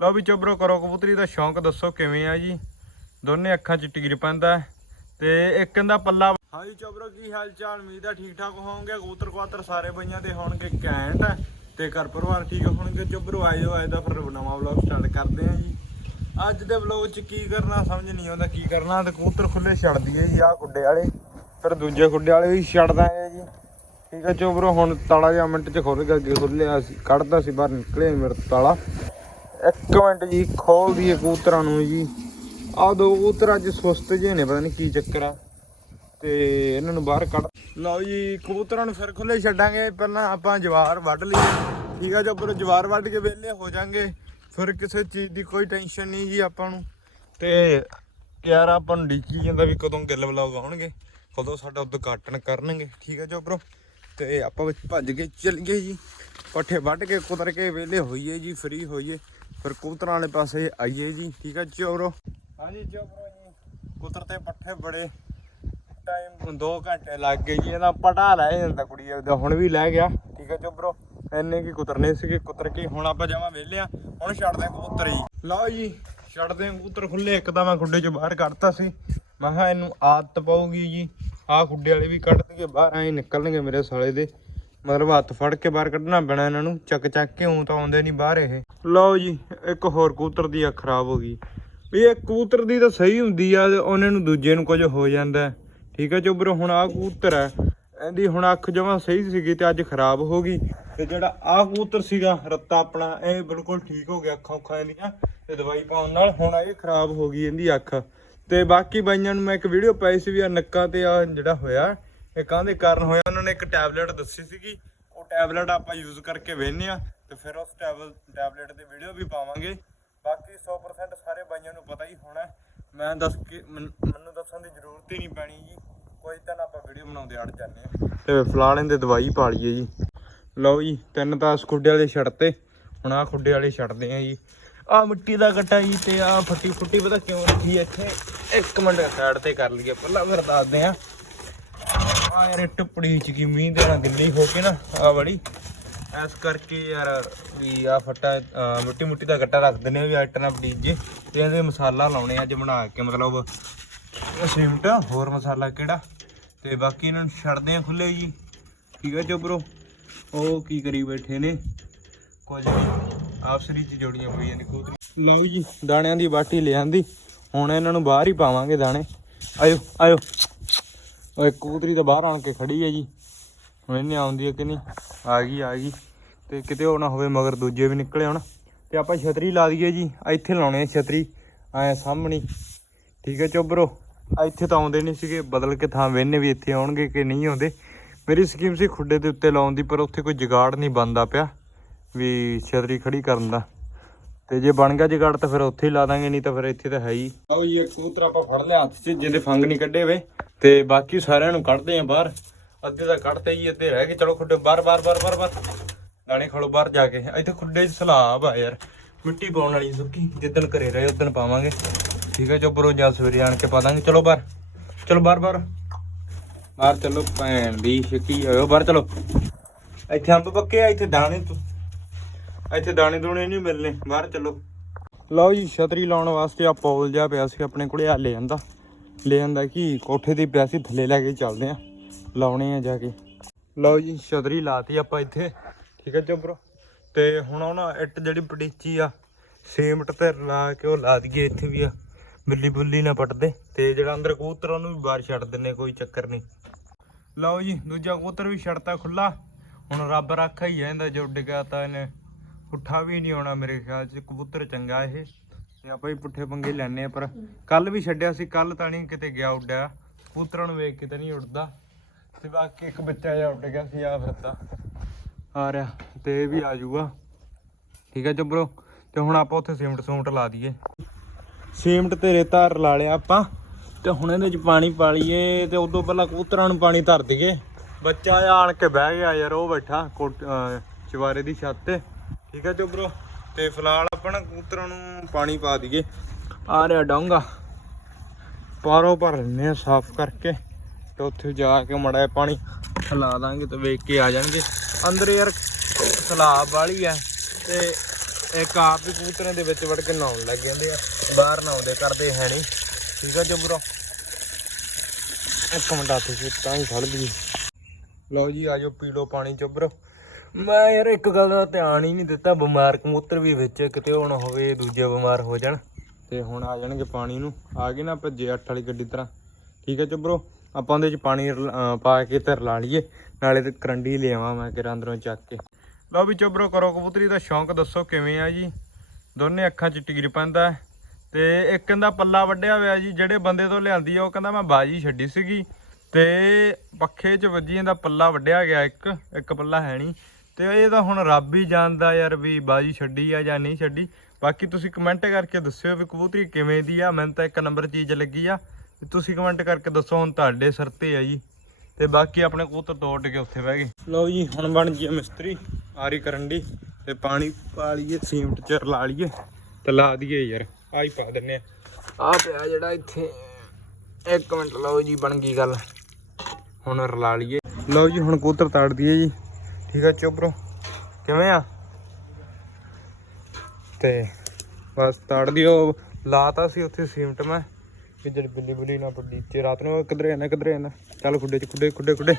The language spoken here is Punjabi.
ਲਓ ਵੀ ਚੋਬਰੋ, ਕਰੋ ਕਬੂਤਰੀ ਦਾ ਸ਼ੌਂਕ, ਦੱਸੋ ਕਿਵੇਂ ਆ ਜੀ? ਦੋਨੇ ਅੱਖਾਂ 'ਚ ਟੀਰ ਪੈਂਦਾ ਤੇ ਇੱਕ ਇਹਦਾ ਪੱਲਾ ਹਾਂਜੀ ਚੋਬਰੋ, ਕੀ ਹਾਲ ਚਾਲ? ਉਮੀਦ ਆ ਠੀਕ ਠਾਕ ਹੋਵੋਗੇ। ਕਬੂਤਰ ਕਵਾਤਰ ਸਾਰੇ ਬਈਆਂ ਦੇ ਹੋਣਗੇ ਘੈਂਟ ਤੇ ਘਰ ਪਰਿਵਾਰ ਠੀਕ ਹੋਣਗੇ। ਚੋਬਰੋ, ਆਇਓ ਆਏ ਦਾ ਫਿਰ ਨਵਾਂ ਵਲੌਗ ਸਟਾਰਟ ਕਰਦੇ ਆ ਜੀ। ਅੱਜ ਦੇ ਵਲੌਗ 'ਚ ਕੀ ਕਰਨਾ ਸਮਝ ਨਹੀਂ ਆਉਂਦਾ, ਕੀ ਕਰਨਾ? ਤੇ ਕਬੂਤਰ ਖੁੱਲੇ ਛੱਡ ਦਈਏ ਜੀ, ਆਹ ਗੁੱਡੇ ਵਾਲੇ। ਫਿਰ ਦੂਜੇ ਗੁੱਡੇ ਵਾਲੇ ਵੀ ਛੱਡ ਦਾਂਗੇ ਜੀ। ਠੀਕ ਹੈ ਚੋਬਰੋ, ਹੁਣ ਤਾਲਾ ਜਿਹਾ ਮਿੰਟ 'ਚ ਖੁੱਲ ਗਿਆ, ਅੱਗੇ ਖੁੱਲਿਆ ਸੀ ਕੱਢਦਾ ਸੀ, ਬਾਹਰ ਨਿਕਲਿਆ ਨੀ ਮੇਰਾ ਤਾਲਾ। ਇੱਕ ਮਿੰਟ ਜੀ, ਖੋਲ ਦਈਏ ਕਬੂਤਰਾਂ ਨੂੰ ਜੀ। ਆਹ ਦੋ ਕਬੂਤਰ ਅੱਜ ਸੁਸਤ ਜੇ ਨੇ, ਪਤਾ ਨਹੀਂ ਕੀ ਚੱਕਰ ਆ। ਤੇ ਇਹਨਾਂ ਨੂੰ ਬਾਹਰ ਕੱਢ ਲਓ ਜੀ, ਕਬੂਤਰਾਂ ਨੂੰ ਫਿਰ ਖੁੱਲੇ ਛੱਡਾਂਗੇ। ਪਹਿਲਾਂ ਆਪਾਂ ਜਵਾਰ ਵੱਢ ਲਈਏ। ਠੀਕ ਆ ਜੋ ਜਵਾਰ ਵੱਢ ਕੇ ਵਿਹਲੇ ਹੋ ਜਾਾਂਗੇ। ਫਿਰ ਕਿਸੇ ਚੀਜ਼ ਦੀ ਕੋਈ ਟੈਨਸ਼ਨ ਨਹੀਂ ਜੀ ਆਪਾਂ ਨੂੰ। ਤੇ ਯਾਰ ਆਪਾਂ ਨੂੰ ਡੀਕੀ ਜਾਂਦਾ ਵੀ ਕਦੋਂ ਗਿੱਲ ਵਲੌਗ ਆਉਣਗੇ, ਕਦੋਂ ਸਾਡਾ ਉਦਘਾਟਨ ਕਰਨਗੇ। ਠੀਕ ਆ ਜੋ ਬ్రో ਤੇ ਆਪਾਂ ਵਿੱਚ ਭੱਜ ਕੇ ਚੱਲ ਗਏ ਜੀ। ਪੱਠੇ ਵੱਢ ਕੇ ਕੁਦਰ ਕੇ ਵਿਹਲੇ ਹੋਈਏ ਜੀ ਫ੍ਰੀ ਹੋਈਏ। ਫਿਰ ਕਬੂਤਰਾਂ ਵਾਲੇ ਪਾਸੇ ਆਈਏ ਜੀ, ਠੀਕ ਆ ਚੋਬਰੋ ਹਾਂਜੀ ਚੋਬਰੋ ਜੀ। ਕੁਤਰ ਤੇ ਪੱਠੇ ਬੜੇ। ਟਾਈਮ 2 ਘੰਟੇ ਲੱਗ ਗਏ ਜੀ, ਇਹਦਾ ਪਟਾ ਲੈ ਜਾਂਦਾ ਕੁੜੀ ਉਹਦਾ ਹੁਣ ਵੀ ਲੈ ਗਿਆ। ਠੀਕ ਹੈ ਚੋਬਰੋ ਇੰਨੇ ਕੀ ਕੁਤਰਨੇ ਸੀਗੇ, ਕੁਤਰ ਕੇ ਹੁਣ ਆਪਾਂ ਜਾਵਾਂ ਵਿਹਲੇ ਆ ਹੁਣ ਛੱਡਦੇ ਕਬੂਤਰ ਜੀ ਲਓ ਜੀ, ਛੱਡਦੇ ਕਬੂਤਰ ਖੁੱਲੇ ਇੱਕ ਤਾਂ ਮੈਂ ਖੁੱਡੇ ਚੋਂ ਬਾਹਰ ਕੱਢਤਾ ਸੀ। ਮੈਂ ਕਿਹਾ ਇਹਨੂੰ ਆਦਤ ਪਾਉਗੀ ਜੀ, ਆਹ ਖੁੱਡੇ ਵਾਲੇ ਵੀ ਕੱਢ ਕੇ ਬਾਹਰ ਐਂ ਨਿਕਲਣਗੇ ਮੇਰੇ ਸਾਲੇ ਦੇ। ਮਤਲਬ ਹੱਥ ਫੜ ਕੇ ਬਾਹਰ ਕੱਢਣਾ ਪੈਣਾ ਇਹਨਾਂ ਨੂੰ, ਚੱਕ ਚੱਕ ਕੇ ਉਂ ਤਾਂ ਆਉਂਦੇ ਨਹੀਂ ਬਾਹਰ ਇਹ। ਲਓ ਜੀ, ਇੱਕ ਹੋਰ ਕਬੂਤਰ ਦੀ ਅੱਖ ਖਰਾਬ ਹੋ ਗਈ। ਵੀ ਇਹ ਕਬੂਤਰ ਦੀ ਤਾਂ ਸਹੀ ਹੁੰਦੀ ਆ, ਤੇ ਉਹਨਾਂ ਨੂੰ ਦੂਜੇ ਨੂੰ ਕੁਝ ਹੋ ਜਾਂਦਾ ਠੀਕ ਹੈ ਚੋਬਰ ਹੁਣ ਆਹ ਕਬੂਤਰ ਹੈ, ਇਹਦੀ ਹੁਣ ਅੱਖ ਜਮਾ ਸਹੀ ਸੀਗੀ ਤੇ ਅੱਜ ਖਰਾਬ ਹੋ ਗਈ। ਤੇ ਜਿਹੜਾ ਆਹ ਕਬੂਤਰ ਸੀਗਾ, ਰੱਤਾ ਆਪਣਾ, ਇਹ ਬਿਲਕੁਲ ਠੀਕ ਹੋ ਗਿਆ ਅੱਖਾਂ ਉੱਖਾਂ ਇਹਦੀਆਂ, ਤੇ ਦਵਾਈ ਪਾਉਣ ਨਾਲ ਹੁਣ ਇਹ ਖਰਾਬ ਹੋ ਗਈ ਇਹਦੀ ਅੱਖ। ਤੇ ਬਾਕੀ ਬਾਈਆਂ ਨੂੰ ਮੈਂ ਇੱਕ ਵੀਡੀਓ ਪਾਈ ਸੀ ਵੀ ਆ ਨੱਕਾਂ ਤੇ ਆ ਜਿਹੜਾ ਹੋਇਆ ਇਹ ਕਾਹਦੇ ਕਾਰਨ ਹੋਇਆ? ਉਹਨਾਂ ਨੇ ਇੱਕ ਟੈਬਲੇਟ ਦੱਸੀ ਸੀਗੀ। ਉਹ ਟੈਬਲੇਟ ਆਪਾਂ ਯੂਜ਼ ਕਰਕੇ ਵੇਖਨੇ ਆ ਤੇ ਫਿਰ ਉਸ ਟੈਬਲ, ਟੈਬਲੇਟ ਦੀ ਵੀਡੀਓ ਵੀ ਪਾਵਾਂਗੇ। ਬਾਕੀ 100% ਸਾਰੇ ਬਾਈਆਂ ਨੂੰ ਪਤਾ ਹੀ ਹੋਣਾ ਮੈਂ ਦੱਸ ਕੇ, ਮੈਨੂੰ ਦੱਸਣ ਦੀ ਜ਼ਰੂਰਤ ਹੀ ਨਹੀਂ ਪੈਣੀ ਜੀ। ਕੋਈ ਤਾਂ ਆਪਾਂ ਵੀਡੀਓ ਬਣਾਉਂਦੇ ਅੜ ਜਾਂਦੇ ਆ ਤੇ ਫਿਲਹਾਲ ਇਹਦੇ ਦਵਾਈ ਪਾ ਲਈਏ ਜੀ। ਲਓ ਜੀ, ਤਿੰਨ ਤਾਂ ਖੁੱਡੇ ਵਾਲੇ ਛੱਡਤੇ ਹੁਣ ਆ ਖੁੱਡੇ ਵਾਲੇ ਛੱਡਦੇ ਆ ਜੀ। ਆ ਮਿੱਟੀ ਦਾ ਕੱਟਾ ਜੀ ਤੇ ਆ ਫੱਟੀ ਫੁੱਟੀ ਪਤਾ ਕਿਉਂ ਰੱਖੀ ਇੱਥੇ? ਇੱਕ ਮਿੰਟ ਸਾਈਡ ਤੇ ਕਰ ਲਈਏ। ਪਹਿਲਾਂ ਫਿਰ ਦੱਸਦੇ ਆ ਆ ਯਾਰ, ਇਹ ਟੁੱਪੜੀ ਚ ਕੀ ਮੀਂਹ ਦੇ ਨਾਲ ਗਿੱਲੀ ਹੋ ਕੇ ਨਾ, ਆ ਬੜੀ। ਐਸ ਕਰਕੇ ਯਾਰ ਵੀ ਆ ਫੱਟਾ ਅਹ ਮਿੱਟੀ ਮੁੱਟੀ ਦਾ ਗੱਟਾ ਰੱਖ ਦਿੰਦੇ ਆ ਵੀ ਆਟਾ ਨਾਲ ਬੀਜ ਤੇ ਇਹਦੇ ਮਸਾਲਾ ਲਾਉਣੇ ਅੱਜ ਬਣਾ ਕੇ, ਮਤਲਬ ਸੀਮਟ, ਹੋਰ ਮਸਾਲਾ ਕਿਹੜਾ? ਤੇ ਬਾਕੀ ਇਹਨਾਂ ਨੂੰ ਛੱਡਦੇ ਆ ਖੁੱਲੇ ਜੀ। ਠੀਕ ਹੈ ਚੋਬਰੋ ਉਹ ਕੀ ਕਰੀ ਬੈਠੇ ਨੇ। ਕੁਝ ਆਪਸਰੀ ਚ ਜੋੜੀਆਂ ਪਈਆਂ ਨੇ ਕਬੂਤਰੀ ਲਓ ਜੀ, ਦਾਣਿਆਂ ਦੀ ਬਾਟੀ ਲੈ ਹੁਣ ਇਹਨਾਂ ਨੂੰ ਬਾਹਰ ਹੀ ਪਾਵਾਂਗੇ ਦਾਣੇ। ਆਇਓ ਆਇਓ। ਇੱਕ ਕਬੂਤਰੀ ਤਾਂ ਬਾਹਰ ਆਣ ਕੇ ਖੜੀ ਹੈ ਜੀ। ਹੁਣ ਇਹਨੇ ਆਉਂਦੀ ਹੈ ਕਿ ਨਹੀਂ? ਆ ਗਈ ਆ ਗਈ। ਤੇ ਕਿਤੇ ਉਹ ਨਾ ਹੋਵੇ, ਮਗਰ ਦੂਜੇ ਵੀ ਨਿਕਲੇ ਹੁਣ। ਤੇ ਆਪਾਂ ਛਤਰੀ ਲਾ ਦਈਏ ਜੀ। ਇੱਥੇ ਲਾਉਣੇ ਆ ਛਤਰੀ। ਐ ਸਾਹਮਣੀ। ਠੀਕ ਹੈ ਚੋਬਰੋ। ਇੱਥੇ ਤਾਂ ਆਉਂਦੇ ਨਹੀਂ ਸੀਗੇ। ਬਦਲ ਕੇ ਥਾਂ ਵੇਨੇ ਵੀ ਇੱਥੇ ਆਉਣਗੇ ਕਿ ਨਹੀਂ ਆਉਂਦੇ। ਮੇਰੀ ਸਕੀਮ ਸੀ ਖੁੱਡੇ ਦੇ ਉੱਤੇ ਲਾਉਣ ਦੀ, ਪਰ ਉੱਥੇ ਕੋਈ ਜਗਾੜ ਨਹੀਂ ਬੰਦਾ ਪਿਆ ਵੀ ਛਤਰੀ ਖੜੀ ਕਰਨ ਦਾ। ਤੇ ਜੇ ਬਣ ਗਿਆ ਜੁਗਾੜ ਤਾਂ ਫਿਰ ਉੱਥੇ ਹੀ ਲਾ ਦਾਂਗੇ, ਨਹੀਂ ਤਾਂ ਫਿਰ ਇੱਥੇ ਤਾਂ ਹੈ ਹੀ। ਆਓ ਜੀ, ਇੱਕ ਕਬੂਤਰ ਆਪਾਂ ਫੜ ਲਿਆ ਹੱਥ 'ਚ, ਜਿਹਦੇ ਫੰਗ ਨਹੀਂ ਕੱਢੇ ਵੇ। ਤੇ ਬਾਕੀ ਸਾਰਿਆਂ ਨੂੰ ਕੱਢਦੇ ਆ ਬਾਹਰ। ਅੱਧੇ ਤਾਂ ਕੱਢਤੇ ਹੀ, ਅੱਧੇ ਰਹਿ ਗਏ। ਚਲੋ ਖੁੱਡੇ ਬਾਹਰ ਬਾਹਰ ਬਾਹਰ ਬਾਹਰ ਬਾਹਰ। ਦਾਣੇ ਖੜੋ ਬਾਹਰ ਜਾ ਕੇ। ਇੱਥੇ ਖੁੱਡੇ 'ਚ ਸਲਾਬ ਆ ਯਾਰ। ਮਿੱਟੀ ਪਾਉਣ ਵਾਲੀ ਸੁੱਕੀ। ਜਿੱਦਣ ਘਰੇ ਰਹੇ ਉਦੋਂ ਪਾਵਾਂਗੇ। ਠੀਕ ਹੈ ਚੋਬਰੋ ਜਾਂ ਸਵੇਰੇ ਆਣ ਕੇ ਪਾ ਦਾਂਗੇ। ਚਲੋ ਬਾਹਰ। ਚਲੋ ਬਾਹਰ ਬਾਹਰ। ਬਾਹਰ ਚਲੋ ਭੈਣ ਦੀ ਛੱਕੀ ਆਇਓ। ਬਾਹਰ ਚਲੋ। ਇੱਥੇ ਅੰਬ ਪੱਕੇ ਆ, ਇੱਥੇ ਦਾਣੇ ਤੋਂ। ਇੱਥੇ ਦਾਣੇ ਦੂਣੇ ਨਹੀਂ ਮਿਲਨੇ ਬਾਹਰ ਚਲੋ। ਲਓ ਜੀ, ਛਤਰੀ ਲਾਉਣ ਵਾਸਤੇ ਆ ਪੌਲ ਜਿਹਾ ਪਿਆ ਸੀ ਆਪਣੇ ਕੋਲੇ, ਆ ਲੈ ਜਾਂਦਾ ਲੈ ਜਾਂਦਾ ਕੀ ਕੋਠੇ ਦੀ ਪਿਆ ਸੀ, ਥੱਲੇ ਲੈ ਕੇ ਚੱਲਦੇ ਆ। ਲਾਉਣੇ ਆ ਜਾ ਕੇ। ਲਓ ਜੀ, ਛਤਰੀ ਲਾਤੀ ਆਪਾਂ ਇੱਥੇ। ਠੀਕ ਹੈ ਚੋਬਰੋ ਤੇ ਹੁਣ ਉਹ ਨਾ ਇੱਟ ਜਿਹੜੀ ਪਟੀਚੀ ਆ, ਸੀਮਟ ਤੇ ਲਾ ਕੇ ਉਹ ਲਾ ਦਈਏ ਇੱਥੇ ਵੀ ਆ। ਬਿੱਲੀ ਬੁੱਲੀ ਨਾ ਪਟਦੇ। ਤੇ ਜਿਹੜਾ ਅੰਦਰ ਕਬੂਤਰ ਉਹਨੂੰ ਵੀ ਬਾਹਰ ਛੱਡ ਦਿੰਨੇ ਕੋਈ ਚੱਕਰ ਨਹੀਂ। ਲਓ ਜੀ, ਦੂਜਾ ਕਬੂਤਰ ਵੀ ਛੱਡਤਾ ਖੁੱਲਾ ਹੁਣ ਰੱਬ ਰੱਖਾ ਹੀ ਜਾਂਦਾ ਜੋ ਡਿੱਗਾ ਤਾਂ ਇਹਨੇ। ਪੁੱਠਾ ਵੀ ਨਹੀਂ ਆਉਣਾ ਮੇਰੇ ਖਿਆਲ ਚ। ਕਬੂਤਰ ਚੰਗਾ ਇਹ। ਤੇ ਆਪਾਂ ਹੀ ਪੁੱਠੇ ਪੰਗੇ ਲੈਣੇ ਆ ਪਰ ਕੱਲ ਵੀ ਛੱਡਿਆ ਸੀ ਕੱਲ ਤਾਂ ਨਹੀਂ ਕਿਤੇ ਗਿਆ ਉੱਡਿਆ। ਕਬੂਤਰਾਂ ਨੂੰ ਵੇਖ ਕੇ ਤਾਂ ਨਹੀਂ ਉੱਡਦਾ। ਤੇ ਬਾਕੀ ਇੱਕ ਬੱਚਾ ਜਿਹਾ ਉੱਡ ਗਿਆ ਸੀ ਆ ਫਿਰਦਾ ਆ ਰਿਹਾ ਤੇ ਇਹ ਵੀ ਆ ਜਾਊਗਾ। ਠੀਕ ਹੈ ਜਬਰੋ, ਤੇ ਹੁਣ ਆਪਾਂ ਉੱਥੇ ਸੀਮਟ ਸੂਮਟ ਲਾ ਦਈਏ। ਸੀਮਟ ਤੇ ਰੇਤਾ ਰਲਾ ਲਿਆ ਆਪਾਂ, ਤੇ ਹੁਣ ਇਹਦੇ ਚ ਪਾਣੀ ਪਾ ਲਈਏ, ਤੇ ਉਦੋਂ ਪਹਿਲਾਂ ਕਬੂਤਰਾਂ ਨੂੰ ਪਾਣੀ ਧਰ ਦਈਏ। ਬੱਚਾ ਆਣ ਕੇ ਬਹਿ ਗਿਆ ਯਾਰ, ਉਹ ਬੈਠਾ ਕੋਟ- ਅਹ ਦੀ ਛੱਤ ਤੇ। ਠੀਕ ਹੈ ਜਬਰੋ। ਤੇ ਫਿਲਹਾਲ ਆਪਾਂ ਨਾ ਕਬੂਤਰਾਂ ਨੂੰ ਪਾਣੀ ਪਾ ਦਈਏ। ਆ ਰਿਹਾ ਡੋਂਗਾ। ਪਾਰੋਂ ਭਰ ਲੈਨੇ ਆ ਸਾਫ਼ ਕਰਕੇ ਤੇ ਉੱਥੇ ਜਾ ਕੇ ਮੜਾ ਪਾਣੀ ਹਿਲਾ ਦਾਂਗੇ ਤੇ ਵੇਖ ਕੇ ਆ ਜਾਣਗੇ। ਅੰਦਰ ਯਾਰ ਸਲਾਬ ਵਾਲੀ ਆ ਤੇ ਇੱਕ ਆਪ ਵੀ ਕਬੂਤਰਾਂ ਦੇ ਵਿੱਚ ਵੜ ਕੇ ਨਹਾਉਣ ਲੱਗ ਜਾਂਦੇ ਆ। ਬਾਹਰ ਨਹਾਉਂਦੇ ਕਰਦੇ ਹੈ ਨਹੀਂ। ਠੀਕ ਆ ਜਬਰੋ ਇੱਕ ਮਿੰਟ ਹੱਥ ਚ ਤਾਂ ਹੀ ਫੜ ਲਈ ਲਓ ਜੀ ਆਜੋ ਪੀ ਲਓ ਪਾਣੀ ਜਬਰੋ ਮੈਂ ਯਾਰ ਇੱਕ ਗੱਲ ਦਾ ਧਿਆਨ ਹੀ ਨਹੀਂ ਦਿੱਤਾ, ਬਿਮਾਰ ਕਬੂਤਰ ਵੀ ਵਿੱਚ, ਕਿਤੇ ਹੁਣ ਹੋਵੇ ਦੂਜੇ ਬਿਮਾਰ ਹੋ ਜਾਣ। ਤੇ ਹੁਣ ਆ ਜਾਣਗੇ ਪਾਣੀ ਨੂੰ। ਆ ਗਏ ਨਾ ਭੱਜੇ ਅੱਠ ਵਾਲੀ ਗੱਡੀ ਤਰ੍ਹਾਂ। ਠੀਕ ਹੈ ਜਬਰੋ ਆਪਾਂ ਉਹਦੇ ਚ ਪਾਣੀ ਰਲਾ- ਅਹ, ਪਾ ਕੇ ਤੇ ਰਲਾ ਲਈਏ। ਨਾਲੇ ਤੇ ਕਰੰਡੀ ਲਿਆਵਾਂ ਮੈਂ ਕਿਰਾ ਅੰਦਰੋਂ ਚੱਕ ਕੇ। ਲਓ ਵੀ ਚੋਬਰੋ ਕਰੋ ਕਬੂਤਰੀ ਦਾ ਸ਼ੌਂਕ, ਦੱਸੋ ਕਿਵੇਂ ਆ ਜੀ? ਦੋਨੇ ਅੱਖਾਂ 'ਚ ਟਿਗਰ ਪੈਂਦਾ ਹੈ। ਤੇ ਇੱਕ ਕਹਿੰਦਾ ਪੱਲਾ ਵੱਢਿਆ ਹੋਇਆ ਜੀ, ਜਿਹੜੇ ਬੰਦੇ ਤੋਂ ਲਿਆਂਦੀ ਆ, ਉਹ ਕਹਿੰਦਾ ਮੈਂ ਬਾਜੀ ਛੱਡੀ ਸੀਗੀ। ਤੇ ਪੱਖੇ 'ਚ ਵੱਜੀ ਇਹਦਾ ਪੱਲਾ ਵੱਢਿਆ ਗਿਆ ਇੱਕ ਇੱਕ ਪੱਲਾ ਹੈ ਨਹੀਂ। ਤੇ ਇਹ ਤਾਂ ਹੁਣ ਰੱਬ ਹੀ ਜਾਣਦਾ ਯਾਰ ਵੀ ਬਾਜੀ ਛੱਡੀ ਆ ਜਾਂ ਨਹੀਂ ਛੱਡੀ। ਬਾਕੀ ਤੁਸੀਂ ਕਮੈਂਟ ਕਰਕੇ ਦੱਸਿਓ ਵੀ ਕਬੂਤਰੀ ਕਿਵੇਂ ਦੀ ਆ। ਮੈਨੂੰ ਤਾਂ ਇੱਕ ਨੰਬਰ ਚੀਜ਼ ਲੱਗੀ ਆ। ਤੁਸੀਂ ਕਮੈਂਟ ਕਰਕੇ ਦੱਸੋ, ਹੁਣ ਤੁਹਾਡੇ ਸਿਰ ਤੇ ਆ ਜੀ। ਤੇ ਬਾਕੀ ਆਪਣੇ ਕਬੂਤਰ ਤੋੜ ਕੇ ਉੱਥੇ ਬਹਿ ਗਏ। ਲਓ ਜੀ, ਹੁਣ ਬਣ ਗਈ ਆ ਮਿਸਤਰੀ, ਆਰੀ ਕਰਨ ਦੀ। ਤੇ ਪਾਣੀ ਪਾ ਲਈਏ, ਸੀਮਟ ਚ ਰਲਾ ਲਈਏ। ਤੇ ਲਾ ਦਈਏ ਯਾਰ, ਆਹੀ ਪਾ ਦਿੰਨੇ ਆ। ਆ ਪਿਆ ਜਿਹੜਾ ਇੱਥੇ। ਇੱਕ ਮਿੰਟ, ਲਓ ਜੀ, ਬਣ ਗਈ ਗੱਲ। ਹੁਣ ਰਲਾ ਲਈਏ। ਲਓ ਜੀ, ਹੁਣ ਕਬੂਤਰ ਤਾੜ ਦਈਏ ਜੀ। ਠੀਕ ਆ ਚੋਪਰੋ ਕਿਵੇਂ ਆ? ਤੇ ਬਸ ਤਾੜ ਦਿਓ ਲਾਤਾ ਸੀ ਉੱਥੇ ਸੀਮਟ ਮੈਂ ਕਿ ਜਿਹੜੀ ਬਿੱਲੀ ਬੁੱਲੀ ਨਾ ਪੱਡੀ ਤੇ ਰਾਤ ਨੂੰ ਕਿਧਰੇ ਨਾ ਕਿਧਰੇ ਨਾ ਚੱਲ ਖੁੱਡੇ ਚ ਖੁੱਡੇ ਖੁੱਡੇ ਖੁੱਡੇ।